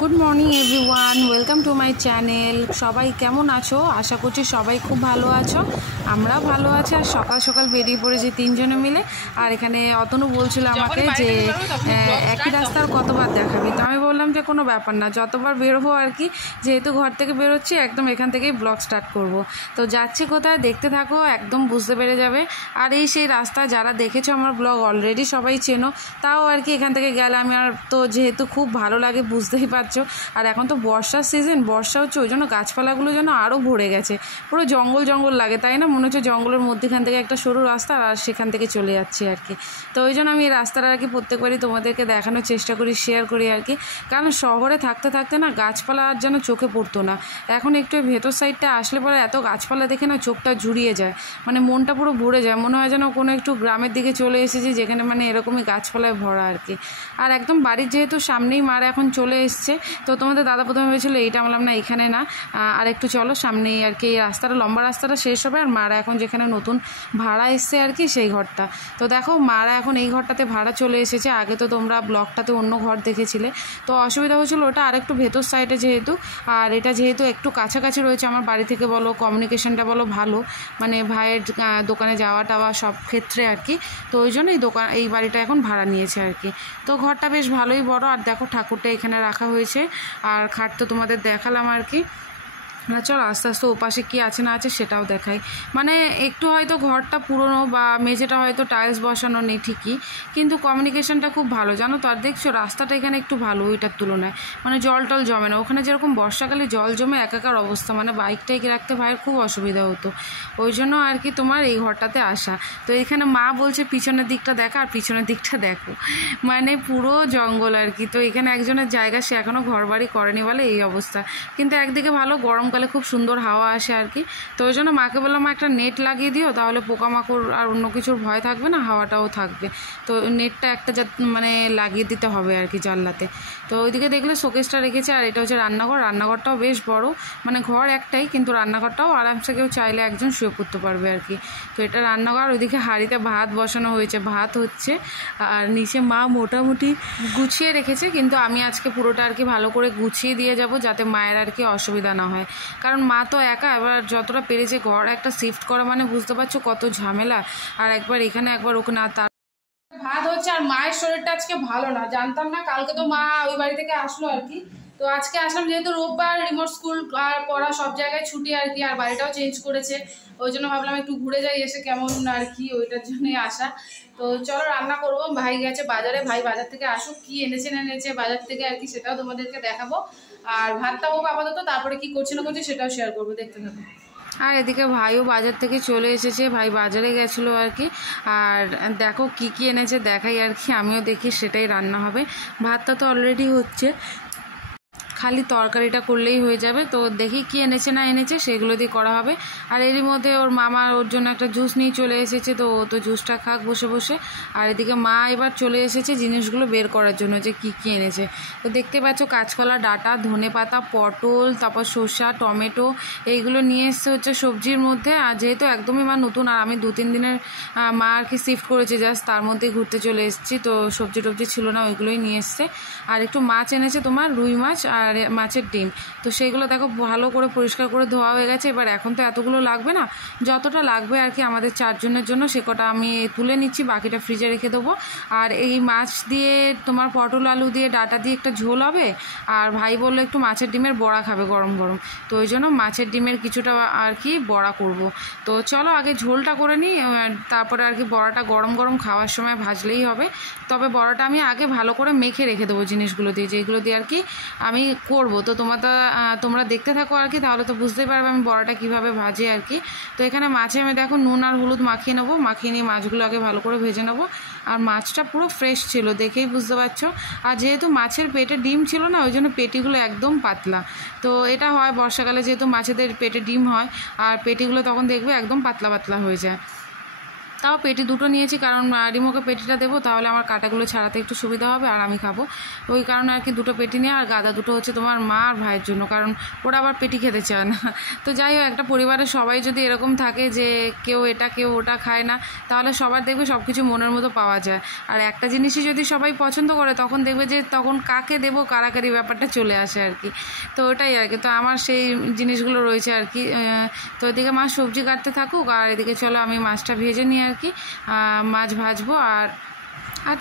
Good morning everyone, welcome to my channel. সবাই কেমন আছো? আশা করছি সবাই খুব ভালো আছো। আমরা ভালো আছি। আর সকাল সকাল বেরিয়ে পড়েছি তিনজনে মিলে। আর এখানে অতনু বলছিল আমাকে যে একই রাস্তার কতবার দেখাবি, তো আমি বললাম যে কোনো ব্যাপার না, যতবার বেরোবো আর কি, যেহেতু ঘর থেকে বেরোচ্ছি একদম এখান থেকেই ব্লগ স্টার্ট করব। তো যাচ্ছি কোথায় দেখতে থাকো, একদম বুঝতে পেরে যাবে। আর এই সেই রাস্তা, যারা দেখেছো আমার ব্লগ অলরেডি সবাই চেনো, তাও আর কি এখান থেকে গেলে আমি আর তো যেহেতু খুব ভালো লাগে বুঝতেই পারছো। আর এখন তো বর্ষার সিজন, বর্ষা হচ্ছে, ওই জন্য গাছপালাগুলো যেন আরও ভরে গেছে, পুরো জঙ্গল জঙ্গল লাগে, তাই না? মনে হচ্ছে জঙ্গলের মধ্যেখান থেকে একটা সরু রাস্তা আর সেখান থেকে চলে যাচ্ছি আর কি। তো ওই জন্য আমি এই রাস্তাটা আর কি প্রত্যেকবারই তোমাদেরকে দেখানোর চেষ্টা করি, শেয়ার করি আর কি। কারণ শহরে থাকতে থাকতে না গাছপালা আর যেন চোখে পড়তো না। এখন একটু ভেতর সাইডটা আসলে পরে এত গাছপালা দেখে না চোখটা জুড়িয়ে যায়, মানে মনটা পুরো ভরে যায়, মনে হয় যেন কোনো একটু গ্রামের দিকে চলে এসেছি, যেখানে মানে এরকমই গাছপালায় ভরা আর কি। আর একদম বাড়ির যেহেতু সামনেই মারা এখন চলে এসছে, তো তোমাদের দাদা প্রথমে হয়েছিল এইটা, বললাম না এখানে না, আর একটু চলো সামনেই আর কি, এই রাস্তাটা লম্বা রাস্তাটা শেষ হবে আর মারা এখন যেখানে নতুন ভাড়া এসছে আর কি সেই ঘরটা। তো দেখো মারা এখন এই ঘরটাতে ভাড়া চলে এসেছে। আগে তো তোমরা ব্লকটাতে অন্য ঘর দেখেছিলে, তো অসুবিধা হয়েছিল ওটা আরেকটু ভেতর সাইডে যেহেতু, আর এটা যেহেতু একটু কাছাকাছি রয়েছে আমার বাড়ি থেকে বলো, কমিউনিকেশনটা বলো ভালো, মানে ভাইয়ের দোকানে যাওয়া টাওয়া সব ক্ষেত্রে আর কি। তো ওই জন্য এই বাড়িটা এখন ভাড়া নিয়েছে আর কি। তো ঘরটা বেশ ভালোই বড়। আর দেখো ঠাকুরটা এখানে রাখা হয়েছে, আর খাট তো তোমাদের দেখালাম আর কি। না চলো আস্তে আস্তে ওপাশে কী আছে না আছে সেটাও দেখাই। মানে একটু হয়তো ঘরটা পুরনো বা মেঝেটা হয়তো টাইলস বসানো নেই ঠিকই, কিন্তু কমিউনিকেশনটা খুব ভালো জানো তো। আর দেখছো রাস্তাটা এখানে একটু ভালো ওইটার তুলনায়, মানে জল টল জমে না। ওখানে যেরকম বর্ষাকালে জল জমে একাকার অবস্থা, মানে বাইকটাইকে রাখতে ভাইয়ের খুব অসুবিধা হতো, ওই জন্য আর কি তোমার এই ঘরটাতে আসা। তো এখানে মা বলছে পিছনের দিকটা দেখা, আর পিছনের দিকটা দেখো, মানে পুরো জঙ্গল আর কি। তো এখানে একজনের জায়গা, সে এখনও ঘর বাড়ি করেনি বলে এই অবস্থা, কিন্তু একদিকে ভালো, গরমকালে খুব সুন্দর হাওয়া আসে আর কি। তো ওই জন্য মাকে বললাম মা একটা নেট লাগিয়ে দিও, তাহলে পোকামাকড় আর অন্য কিছুর ভয় থাকবে না, হাওয়াটাও থাকবে। তো নেটটা একটা মানে লাগিয়ে দিতে হবে আর কি জানলাতে। তো ওইদিকে দেখলে শোকেসটা রেখেছে, আর এটা হচ্ছে রান্নাঘর। রান্নাঘরটাও বেশ বড়, মানে ঘর একটাই কিন্তু রান্নাঘরটাও আরামসে কেউ চাইলে একজন শুয়ে পড়তে পারবে আর কি। তো এটা রান্নাঘর। ওইদিকে হাঁড়িতে ভাত বসানো হয়েছে, ভাত হচ্ছে, আর নিচে মা মোটামুটি গুছিয়ে রেখেছে, কিন্তু আমি আজকে পুরোটা আর কি ভালো করে গুছিয়ে দিয়ে যাব, যাতে মায়ের আর কি অসুবিধা না হয়। কারণ মা তো একা, এবার যতটা পেরেছে ঘর একটা শিফট করা মানে বুঝতে পারছো কত ঝামেলা, আর একবার এখানে একবার ওখানে। আর তার ভাত হচ্ছে, আর মায়ের শরীরটা আজকে ভালো না, জানতাম না। কালকে তো মা ওই বাড়ি থেকে আসলো আর কি, তো আজকে আসলাম যেহেতু রোববার, রিমোট স্কুল আর পড়া সব জায়গায় ছুটি আর কি, আর বাড়িটাও চেঞ্জ করেছে, ওই জন্য ভাবলাম একটু ঘুরে যাই এসে কেমন আর কি, ওইটার জন্যই আসা। তো চলো রান্না করবো। ভাই গেছে বাজারে, ভাই বাজার থেকে আসুক, কি এনেছে না এনেছে বাজার থেকে আর কি সেটাও তোমাদেরকে দেখাবো। আর ভাতটা হোক আপাতত, তারপরে কি করছে না করছে সেটাও শেয়ার করবো, দেখতে থাকো। আর এদিকে ভাইও বাজার থেকে চলে এসেছে, ভাই বাজারে গেছিলো আর কি। আর দেখো কি কি এনেছে দেখাই আর কি, আমিও দেখি সেটাই রান্না হবে। ভাতটা তো অলরেডি হচ্ছে, খালি তরকারিটা করলেই হয়ে যাবে। তো দেখি কি এনেছে না এনেছে সেগুলো দিয়ে করা হবে। আর এরই মধ্যে ওর মামা ওর জন্য একটা জুস নিয়ে চলে এসেছে, তো ও তো জুসটা খাক বসে বসে। আর এদিকে মা এবার চলে এসেছে জিনিসগুলো বের করার জন্য যে কি কি এনেছে। তো দেখতে পাচ্ছ কাঁচকলা ডাঁটা, ধনেপাতা, পটল, তারপর শসা, টমেটো, এইগুলো নিয়ে এসছে হচ্ছে সবজির মধ্যে। আর যেহেতু একদমই মা নতুন, আর আমি 2-3 দিনের মা আর কি শিফট করেছে জাস্ট, তার মধ্যেই ঘুরতে চলে এসেছি, তো সবজি টবজি ছিল না, ওইগুলোই নিয়ে এসছে। আর একটু মাছ এনেছে তোমার, রুই মাছ আর মাছের ডিম। তো সেইগুলো দেখো ভালো করে পরিষ্কার করে ধোয়া হয়ে গেছে। এবার এখন তো এতগুলো লাগবে না, যতটা লাগবে আর কি আমাদের 4 জনের জন্য সে কটা আমি তুলে নিচ্ছি, বাকিটা ফ্রিজে রেখে দেবো। আর এই মাছ দিয়ে তোমার পটল আলু দিয়ে ডাঁটা দিয়ে একটা ঝোল হবে, আর ভাই বললো একটু মাছের ডিমের বড়া খাবে গরম গরম, তো ওই জন্য মাছের ডিমের কিছুটা আর কি বড়া করব। তো চলো আগে ঝোলটা করে নিই, তারপরে আর কি বড়াটা গরম গরম খাওয়ার সময় ভাজলেই হবে। তবে বড়াটা আমি আগে ভালো করে মেখে রেখে দেবো জিনিসগুলো দিয়ে, যেগুলো দিয়ে আর কি আমি করবো। তো তোমরা দেখতে থাকো আর কি, তাহলে তো বুঝতেই পারবে আমি বড়াটা কীভাবে ভাজে আর কি। তো এখানে মাছে আমি দেখো নুন আর হলুদ মাখিয়ে নেবো, মাখিয়ে নিয়ে মাছগুলো আগে ভালো করে ভেজে নেবো। আর মাছটা পুরো ফ্রেশ ছিল, দেখেই বুঝতে পারছো। আর যেহেতু মাছের পেটে ডিম ছিল না, ওই জন্য পেটিগুলো একদম পাতলা। তো এটা হয় বর্ষাকালে, যেহেতু মাছেদের পেটে ডিম হয়, আর পেটিগুলো তখন দেখবে একদম পাতলা পাতলা হয়ে যায়। তাও পেটি দুটো নিয়েছি, কারণ রিমোকে পেটিটা দেবো, তাহলে আমার কাটাগুলো ছাড়াতে একটু সুবিধা হবে আর আমি খাবো। ওই কারণে আর কি দুটো পেটি নিয়ে, আর গাদা দুটো হচ্ছে তোমার মা আর ভাইয়ের জন্য, কারণ ওরা আবার পেটি খেতে চায় না। তো যাই হোক, একটা পরিবারের সবাই যদি এরকম থাকে যে কেউ এটা কেউ ওটা খায় না, তাহলে সবার দেখবে সব কিছু মনের মতো পাওয়া যায়। আর একটা জিনিসই যদি সবাই পছন্দ করে, তখন দেখবে যে তখন কাকে দেবো কারাকারি ব্যাপারটা চলে আসে আর কি। তো ওটাই আর কি, তো আমার সেই জিনিসগুলো রয়েছে আর কি। তো এদিকে মা সবজি কাটতে থাকুক, আর এদিকে চলো আমি মাছটা ভেজে নিই আর কি। মাছ ভাজবো, আর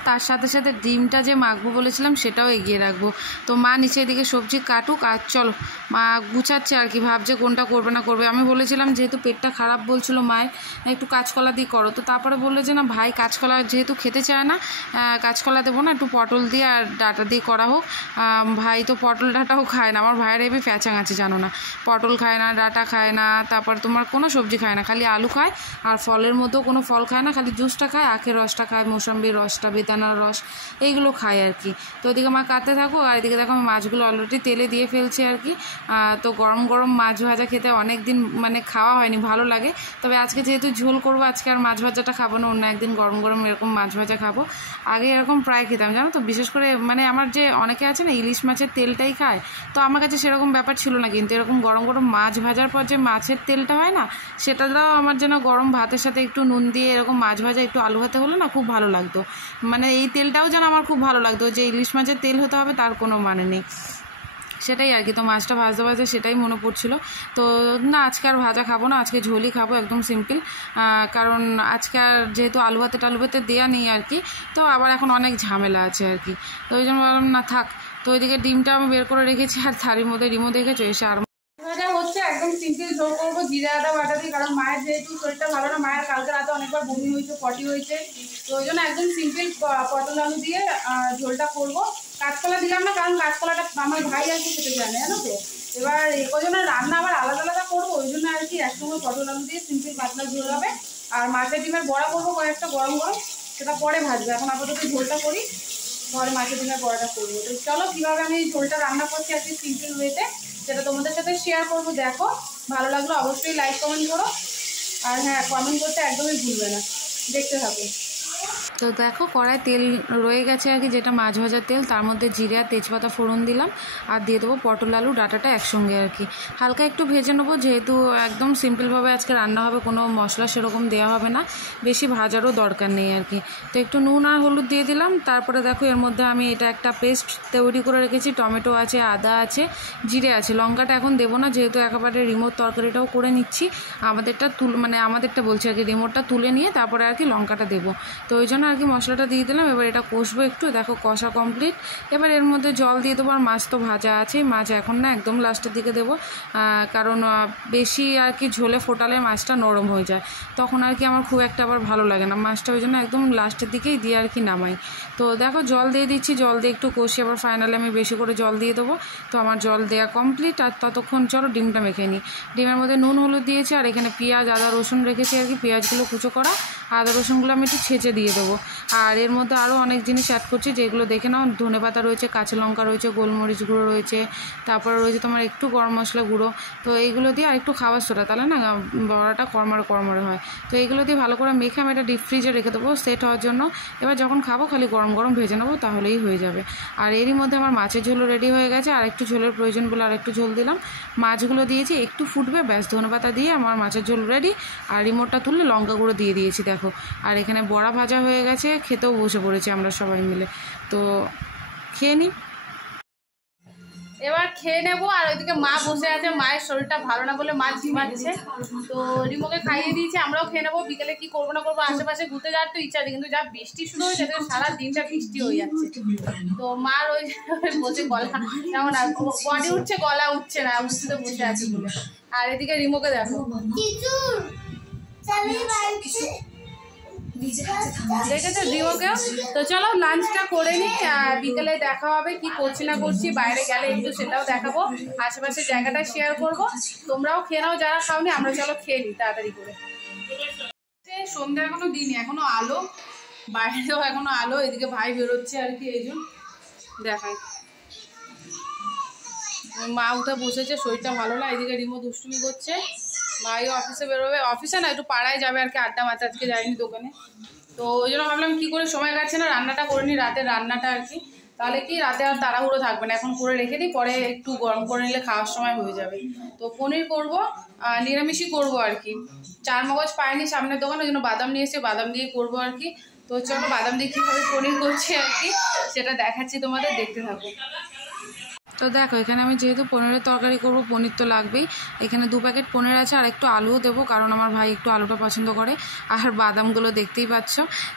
তার সাথে সাথে ডিমটা যে মাখবো বলেছিলাম সেটাও এগিয়ে রাখবো। তো মা নিচে এদিকে সবজি কাটুক, আর চলো মা গুছাচ্ছে আর কি, ভাবছে কোনটা করবে না করবে। আমি বলেছিলাম যেহেতু পেটটা খারাপ বলছিল মায়ের, একটু কাঁচকলা দিয়ে করো। তো তারপরে বললো যে না ভাই কাঁচকলা যেহেতু খেতে চায় না, কাঁচকলা দেবো না, একটু পটল দিয়ে আর ডাঁটা দিয়ে করা হোক। ভাই তো পটল ডাঁটাও খায় না, আমার ভাইয়ের হেবি প্যাচাং আছে জানো না, পটল খায় না, ডাঁটা খায় না, তারপর তোমার কোনো সবজি খায় না, খালি আলু খায়। আর ফলের মধ্যেও কোনো ফল খায় না, খালি জুসটা খায়, আখের রসটা খায়, মৌসম্বির রসটা, বেদানার রস, এইগুলো খায় আর কি। তো ওইদিকে মা কাটতে থাকো, আর এদিকে দেখো আমি মাছগুলো অলরেডি তেলে দিয়ে ফেলছি আর কি। তো গরম গরম মাছ ভাজা খেতে অনেক দিন মানে খাওয়া হয়নি, ভালো লাগে। তবে আজকে যেহেতু ঝোল করবো, আজকে আর মাছ ভাজাটা খাবো না, অন্য একদিন গরম গরম এরকম মাছ ভাজা খাবো। আগে এরকম প্রায় খেতাম জানো তো, বিশেষ করে মানে আমার যে অনেকে আছে না ইলিশ মাছের তেলটাই খায়, তো আমার কাছে সেরকম ব্যাপার ছিল না, কিন্তু এরকম গরম গরম মাছ ভাজার পর যে মাছের তেলটা হয় না, সেটাও আমার যেন গরম ভাতের সাথে একটু নুন দিয়ে এরকম মাছ ভাজা একটু আলু ভাতে হলো না, খুব ভালো লাগতো। মানে এই তেলটাও যেন আমার খুব ভালো লাগতো, যে ইলিশ মাছের তেল হতে হবে তার কোনো মানে নেই, সেটাই আর কি। তো মাছটা ভাজতে ভাজতে সেটাই মনে পড়ছিল। তো না আজকে আর ভাজা খাবো না, আজকে ঝোলই খাবো একদম সিম্পল। কারণ আজকে আর যেহেতু আলু ভাতে দেওয়া নেই আর কি, তো আবার এখন অনেক ঝামেলা আছে আর কি। তো ওই জন্য বললাম না থাক। তো ওইদিকে ডিমটা আমি বের করে রেখেছি, আর থারির মধ্যে রিমো দেখেছো এসে আর ভাজা হচ্ছে, একদম সিম্পল ঝোল করবো জিরা আদা বাটা দিয়ে, কারণ মায়ের যেহেতু শরীরটা ভালো না, মায়ের কালকে রাতে অনেকবার বমি হয়েছে, পটি হয়েছে, তো ওই জন্য একদম সিম্পল পটল আলু দিয়ে ঝোলটা করবো। কাঁচকলা দিলাম না, কারণ কাঁচকলাটা আমার ভাই আর কি খেতে চায় না জানো তো। এবার কজন রান্না আবার আলাদা আলাদা করবো, ওই জন্য আর কি একসঙ্গে পটল আলু দিয়ে সিম্পল পাতলা ঝোল হবে। আর মাছের ডিমের বড়া করবো কয়েকটা গরম গরম, সেটা পরে ভাজবে, এখন আপাতত ঝোলটা করি, পরে মাছের ডিমের বড়াটা করবো। তো চলো কীভাবে আমি ঝোলটা রান্না করছি আর কি সিম্পল ওয়েতে, সেটা তোমাদের সাথে শেয়ার করবো। দেখো ভালো লাগলো অবশ্যই লাইক কমেন্ট করো, আর হ্যাঁ কমেন্ট করতে একদমই ভুলবে না, দেখতে থাকো। তো দেখো কড়াই তেল রয়ে গেছে আর কি, যেটা মাছ ভাজার তেল, তার মধ্যে জিরে আর তেজপাতা ফোড়ন দিলাম, আর দিয়ে দেবো পটল আলু ডাঁটাটা একসঙ্গে আর কি, হালকা একটু ভেজে নেবো, যেহেতু একদম সিম্পলভাবে আজকে রান্না হবে, কোনো মশলা সেরকম দেওয়া হবে না, বেশি ভাজারও দরকার নেই আর কি। তো একটু নুন আর হলুদ দিয়ে দিলাম। তারপরে দেখো এর মধ্যে আমি এটা একটা পেস্ট তৈরি করে রেখেছি, টমেটো আছে, আদা আছে, জিরে আছে, লঙ্কাটা এখন দেবো না, যেহেতু একেবারে রিমোট তরকারিটাও করে নিচ্ছি, আমাদেরটা বলছি আর কি, রিমোটটা তুলে নিয়ে তারপরে আর কি লঙ্কাটা দেবো। তো ওই জন্য আর কি মশলাটা দিয়ে দিলাম। এবার এটা কষবো একটু, দেখো কষা কমপ্লিট। এবার এর মধ্যে জল দিয়ে দেবো, আর মাছ তো ভাজা আছে, মাছ এখন না একদম লাস্টের দিকে দেবো, কারণ বেশি আর কি ঝোলে ফোটালে মাছটা নরম হয়ে যায়, তখন আর কি আমার খুব একটা আবার ভালো লাগে না মাছটা, ওই জন্য একদম লাস্টের দিকেই দিয়ে আর কি নামাই। তো দেখো জল দিয়ে দিচ্ছি, জল দিয়ে একটু কষি, আবার ফাইনালি আমি বেশি করে জল দিয়ে দেবো। তো আমার জল দেওয়া কমপ্লিট, আর ততক্ষণ চলো ডিমটা মেখে নিই। ডিমের মধ্যে নুন হলুদ দিয়েছি, আর এখানে পেঁয়াজ আদা রসুন রেখেছি আর কি, পেঁয়াজগুলো কুচো করা, আদা রসুনগুলো আমি একটু ছেঁচে দিয়ে দেবো। আর এর মধ্যে আরও অনেক জিনিস অ্যাড করছি, যেগুলো দেখে নাও, ধনেপাতা রয়েছে, কাঁচা লঙ্কা রয়েছে, গোলমরিচ গুঁড়ো রয়েছে, তারপরে রয়েছে তোমার একটু গরম মশলা গুঁড়ো। তো এইগুলো দিয়ে আর একটু খাবার সোডা, তাহলে না বড়াটা কড়মড়ে কড়মড়ে হয়। তো এইগুলো দিয়ে ভালো করে মেখে আমি এটা ডিপ ফ্রিজে রেখে দেবো সেট হওয়ার জন্য। এবার যখন খাবো খালি গরম গরম ভেজে নেবো, তাহলেই হয়ে যাবে। আর এরই মধ্যে আমার মাছের ঝোলও রেডি হয়ে গেছে, আর একটু ঝোলের প্রয়োজন বলে আর একটু ঝোল দিলাম, মাছগুলো দিয়েছি, একটু ফুটবে ব্যাস, ধনেপাতা দিয়ে আমার মাছের ঝোল রেডি। আর রিমোটটা তুললে লঙ্কা গুঁড়ো দিয়ে দিয়েছি দেখো। আর এখানে বড়া ভাজা হয়ে গেছে, খেতেও বসে পড়েছি আমরা সবাই মিলে। তো খেয়ে নিই, এবার খেয়ে নেবো। আর ওইদিকে মা বসে আছে, মায়ের শরীরটা ভালো না বলে মা ঝিমাচ্ছে, তো রিমোকে খাইয়ে দিয়েছি, আমরাও খেয়ে নেবো। বিকেলে কি করবো না করবো, আশেপাশে ঘুরতে যাওয়ার তো ইচ্ছা আছে, কিন্তু যা বৃষ্টি শুরু হয়েছে সারা দিনটা বৃষ্টি হয়ে যাচ্ছে। তো মার ওই বসে গলা যেমন বডি উঠছে, গলা উঠছে না, উঠতে বসে আছে বলে। আর এদিকে রিমোকে দেখো, দেখেছো রিমোকে। তো চলো লাঞ্চটা করে নিই, বিকেলে দেখা হবে, কি করছি না করছি, বাইরে গেলে একটু সেটাও দেখাবো, আশেপাশের জায়গাটা শেয়ার করবো। তোমরাও খেয়ে নাও যারা খাওনি, আমরা চলো খেয়ে নিই তাড়াতাড়ি করে। সন্ধ্যা এখনো দিনই, এখনো আলো, বাইরেও এখনো আলো, এদিকে ভাই বেরোচ্ছে আর কি, এই জন্য দেখাই। মা উঠে বসেছে, শরীরটা ভালো না, এদিকে রিমো দুষ্টুমি করছে, ভাই অফিসে বেরোবে, অফিসে না একটু পাড়ায় যাবে আর কি, আড্ডা মারতে, আজকে যায়নি দোকানে। তো ওই জন্য ভাবলাম কী করে সময় কাটছে না, রান্নাটা করে নিই, রাতের রান্নাটা আর কি, তাহলে কি রাতে আর তাড়াহুড়ো থাকবে না, এখন করে রেখে দিই, পরে একটু গরম করে নিলে খাওয়ার সময় হয়ে যাবে। তো পনির করবো, নিরামিষই করবো আর কি। চার মগজ পাইনি সামনের দোকানে, ওই জন্য বাদাম নিয়ে এসে বাদাম দিয়ে করবো আর কি। তো চলো বাদাম দিয়ে কীভাবে পনির করছি আর কি সেটা দেখাচ্ছি তোমাদের, দেখতে থাকো। তো দেখো এখানে আমি যেহেতু পনিরের তরকারি করব, পনির তো লাগবেই। এখানে 2 প্যাকেট পনির আছে, আর একটু আলুও দেবো, কারণ আমার ভাই একটু আলুটা পছন্দ করে। আর বাদামগুলো দেখতেই পাচ্ছ।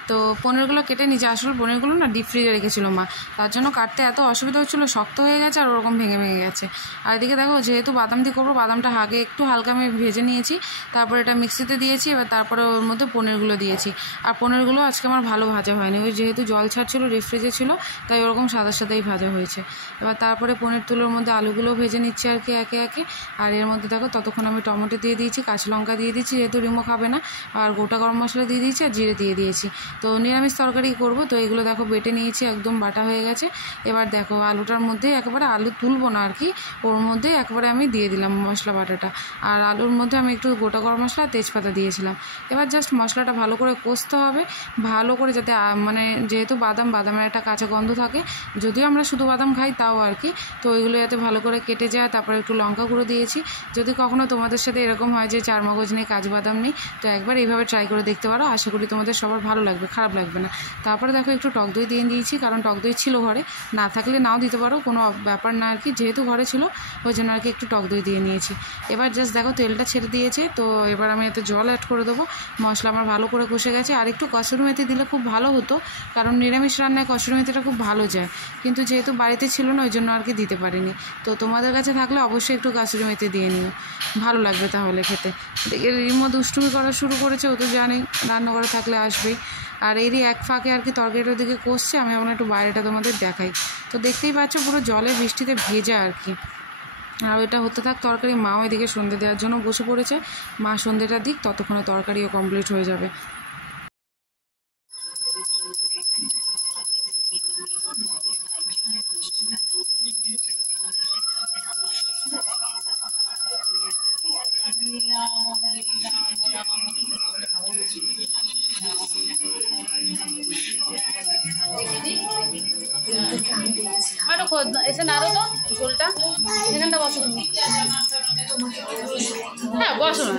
তো পনিরগুলো কেটে নিচে, আসলে পনিরগুলো না ডিপ ফ্রিজে রেখেছিলো মা, তার জন্য কাটতে এত অসুবিধা হচ্ছিলো, শক্ত হয়ে গেছে আর ওরকম ভেঙে ভেঙে গেছে। আর এদিকে দেখো যেহেতু বাদাম দিয়ে করবো, বাদামটা আগে একটু হালকা আমি ভেজে নিয়েছি, তারপর এটা মিক্সিতে দিয়েছি, এবার তারপরে ওর মধ্যে পনিরগুলো দিয়েছি। আর পনিরগুলো আজকে আমার ভালো ভাজা হয়নি, ওই যেহেতু জল ছাড়ছিলো, ডিপ ফ্রিজে ছিল, তাই ওরকম সাদা সাদাই ভাজা হয়েছে। এবার তারপরে পনির তুলোর মধ্যে আলুগুলো ভেজে নিচ্ছি আর কি একে একে। আর এর মধ্যে দেখো ততক্ষণ আমি টমেটো দিয়ে দিয়েছি, কাঁচা লঙ্কা দিয়ে দিয়েছি, যেহেতু রিমো খাবে না, আর গোটা গরম মশলা দিয়ে দিয়েছি, আর জিরে দিয়ে দিয়েছি। তো নিরামিষ তরকারি করব, তো এগুলো দেখো বেটে নিয়েছি, একদম বাটা হয়ে গেছে। এবার দেখো আলুটার মধ্যে একেবারে, আলু তুলবো না আর কি, ওর মধ্যে একবারে আমি দিয়ে দিলাম মশলা বাটাটা। আর আলুর মধ্যে আমি একটু গোটা গরম মশলা তেজপাতা দিয়েছিলাম। এবার জাস্ট মশলাটা ভালো করে কষতে হবে, ভালো করে, যাতে মানে যেহেতু বাদামের একটা কাঁচা গন্ধ থাকে, যদিও আমরা শুধু বাদাম খাই তাও আর কি, তো ওইগুলো যাতে ভালো করে কেটে যায়। তারপরে একটু লঙ্কা গুঁড়ো দিয়েছি। যদি কখনো তোমাদের সাথে এরকম হয় যে চার মগজ নেই, কাজু বাদাম নেই, তো একবার এইভাবে ট্রাই করে দেখতে পারো, আশা করি তোমাদের সবার ভালো লাগবে, খারাপ লাগবে না। তারপরে দেখো একটু টক দই দিয়ে দিয়েছি, কারণ টক দই ছিল ঘরে, না থাকলে নাও দিতে পারো, কোনো ব্যাপার না আর কি, যেহেতু ঘরে ছিল ওই জন্য আর কি একটু টক দই দিয়ে নিয়েছি। এবার জাস্ট দেখো তেলটা ছেড়ে দিয়েছে, তো এবার আমি এতে জল অ্যাড করে দেবো। মশলা আমার ভালো করে কষে গেছে, আর একটু কসুরি মেথি দিলে খুব ভালো হতো, কারণ নিরামিষ রান্নায় কসুরি মেথিটা খুব ভালো যায়, কিন্তু যেহেতু বাড়িতে ছিল না ওই জন্য আর কি দিতে পারিনি। তো তোমাদের কাছে থাকলে অবশ্যই একটু কসুরি মেথি দিয়ে নিও, ভালো লাগবে তাহলে খেতে। দেখে রিমো দুষ্টুমি করা শুরু করেছে, ও তো জানেই রান্নাঘরে থাকলে আসবেই। আর এরই এক ফাঁকে আর কি তরকারিটার দিকে কষছে, আমি এখন একটু বাইরেটা তোমাদের দেখাই। তো দেখতেই পাচ্ছ পুরো জলে বৃষ্টিতে ভেজা আর কি। আর ওইটা হতে থাক তরকারি, মাও এদিকে সন্ধ্যে দেওয়ার জন্য বসে পড়েছে, মা সন্ধ্যেটা দিক, ততক্ষণে তরকারিও কমপ্লিট হয়ে যাবে। এসে নাড়ো তো ঝোলটা, এখানটা বসো তুমি, হ্যাঁ বসো না।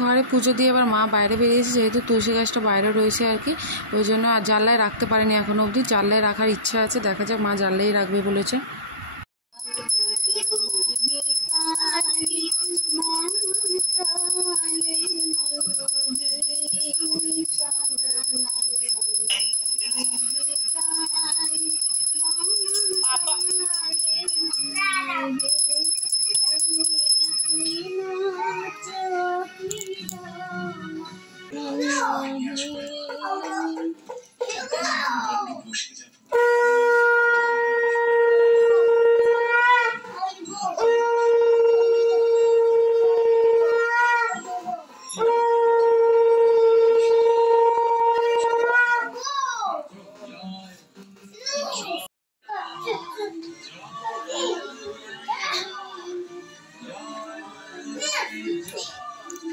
ঘরে পুজো দিয়ে এবার মা বাইরে বেরিয়েছে, যেহেতু তুলসী গাছটা বাইরে রয়েছে আর কি, ওই জন্য আর জানলায় রাখতে পারিনি এখনো অবধি, জানলায় রাখার ইচ্ছা আছে, দেখা যাক, মা জানলায় রাখবে বলেছে।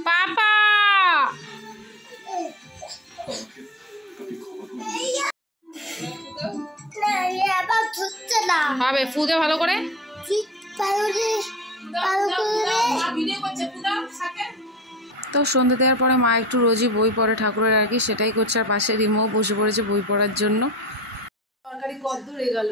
পাপা হবে ফুদে ভালো করে। তো সন্ধ্যে দেওয়ার পরে মা একটু রোজই বই পড়ে ঠাকুরের আর কি, সেটাই করছে, আর পাশে রিমো বসে পড়েছে বই পড়ার জন্য। তরকারি কদ্দূর হয়ে গেল,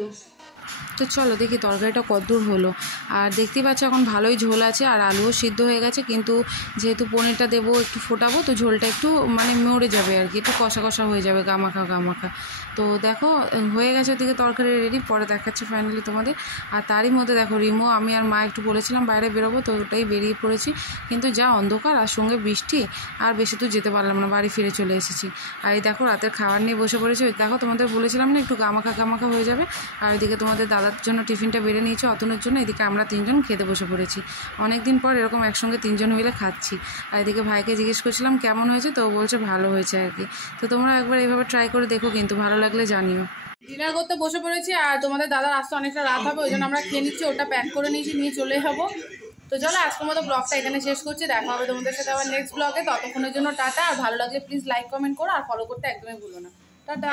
তো চলো দেখি তরকারিটা কদ্দূর হলো। আর দেখতেই পাচ্ছ এখন ভালোই ঝোল আছে, আর আলুও সিদ্ধ হয়ে গেছে, কিন্তু যেহেতু পনিরটা দেবো একটু ফোটাবো, তো ঝোলটা একটু মানে মরে যাবে আর কি, একটু কষা কষা হয়ে যাবে, গামাখা গামাখা। তো দেখো হয়ে গেছে ওদিকে তরকারি রেডি, পরে দেখাচ্ছি ফাইনালি তোমাদের। আর তারই মধ্যে দেখো রিমো, আমি আর মা একটু বলেছিলাম বাইরে বেরোবো, তো ওটাই বেরিয়ে পড়েছি, কিন্তু যা অন্ধকার আর সঙ্গে বৃষ্টি, আর বেশি দূর যেতে পারলাম না, বাড়ি ফিরে চলে এসেছি। আর এই দেখো রাতের খাবার নিয়ে বসে পড়েছি, ওই দেখো তোমাদের বলেছিলাম না একটু গামাখা গামাখা হয়ে যাবে। আর ওইদিকে তোমাদের দাদার জন্য টিফিনটা বেড়ে নিয়েছে অতনুর জন্য, এদিকে আমরা 3 জন খেতে বসে পড়েছি, অনেকদিন পর এরকম একসঙ্গে 3 জন মিলে খাচ্ছি। আর এদিকে ভাইকে জিজ্ঞেস করছিলাম কেমন হয়েছে, তো বলছে ভালো হয়েছে আর কি। তো তোমরা একবার এইভাবে ট্রাই করে দেখো, কিন্তু ভালো লাগলে জানিও। ডিনার করতে বসে পড়েছি আর তোমাদের দাদার আসতে অনেকটা রাত হবে, ওই জন্য আমরা খেয়ে নিচ্ছি, ওটা প্যাক করে নিয়েছি, নিয়ে চলে যাবো। তো চলো আজকের মতো ব্লগটা এখানে শেষ করছি, দেখা হবে তোমাদের সাথে আবার নেক্সট ব্লগে। ততক্ষণের জন্য টাটা, আর ভালো লাগলে প্লিজ লাইক কমেন্ট করো আর ফলো করতে একদমই ভুলো না। টাটা।